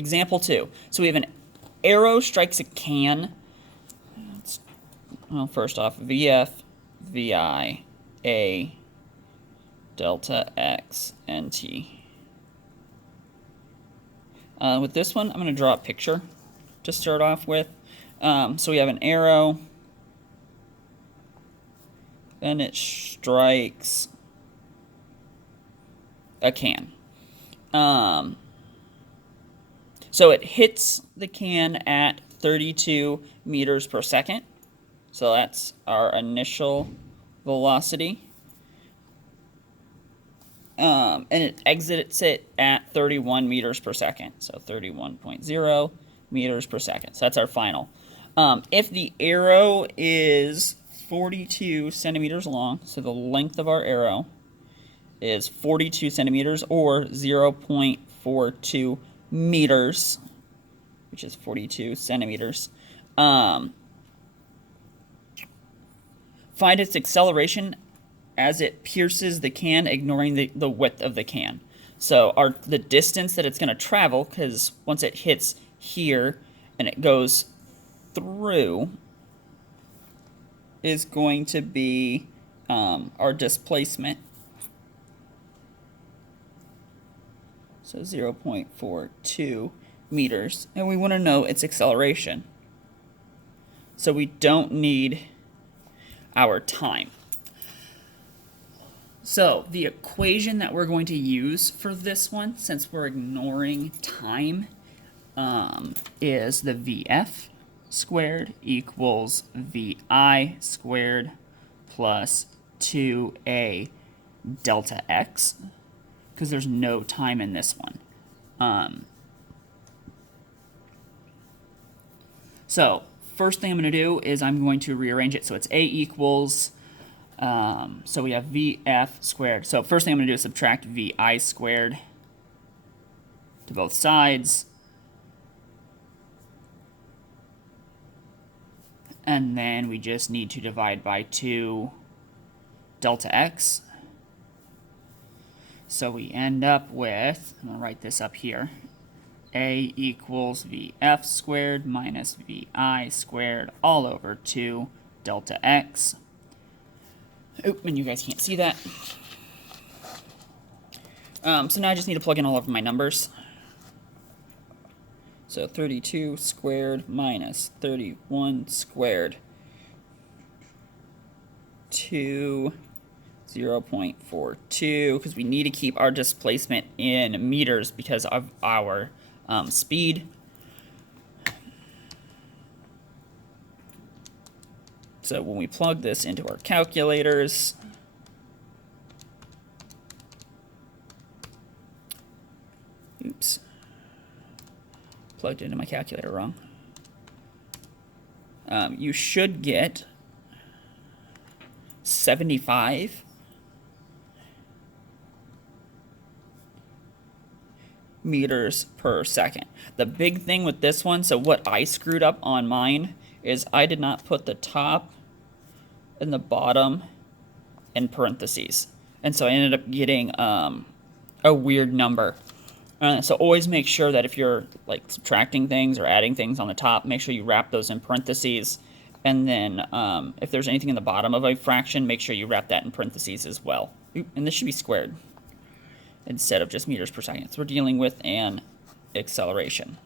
Example 2. So we have an arrow strikes a can. Well, first off, VF, VI, A, delta X, and T. With this one, I'm going to draw a picture to start off with. So we have an arrow, and it strikes a can. So it hits the can at 32 meters per second. So that's our initial velocity. And it exits it at 31 meters per second. So 31.0 meters per second. So that's our final. If the arrow is 42 centimeters long, so the length of our arrow is 42 centimeters or 0.42 meters, which is 42 centimeters. Find its acceleration as it pierces the can, ignoring the width of the can. So the distance that it's going to travel, because once it hits here and it goes through, is going to be our displacement. So 0.42 meters. And we want to know its acceleration. So we don't need our time. So the equation that we're going to use for this one, since we're ignoring time, is the VF squared equals VI squared plus 2A delta X, because there's no time in this one. So first thing I'm going to do is I'm going to rearrange it so it's A equals, so we have VF squared. So first thing I'm going to do is subtract VI squared to both sides. And then we just need to divide by 2 delta X. So we end up with, I'm going to write this up here, A equals VF squared minus VI squared all over 2 delta X. Oop, and you guys can't see that. So now I just need to plug in all of my numbers. So 32 squared minus 31 squared to 0.42, because we need to keep our displacement in meters because of our speed. So when we plug this into our calculators, oops, plugged into my calculator wrong. You should get 75 meters per second. The big thing with this one, so what I screwed up on mine is I did not put the top and the bottom in parentheses. And so I ended up getting a weird number. So always make sure that if you're like subtracting things or adding things on the top, make sure you wrap those in parentheses. And then if there's anything in the bottom of a fraction, make sure you wrap that in parentheses as well. Oop, and this should be squared instead of just meters per second. So we're dealing with an acceleration.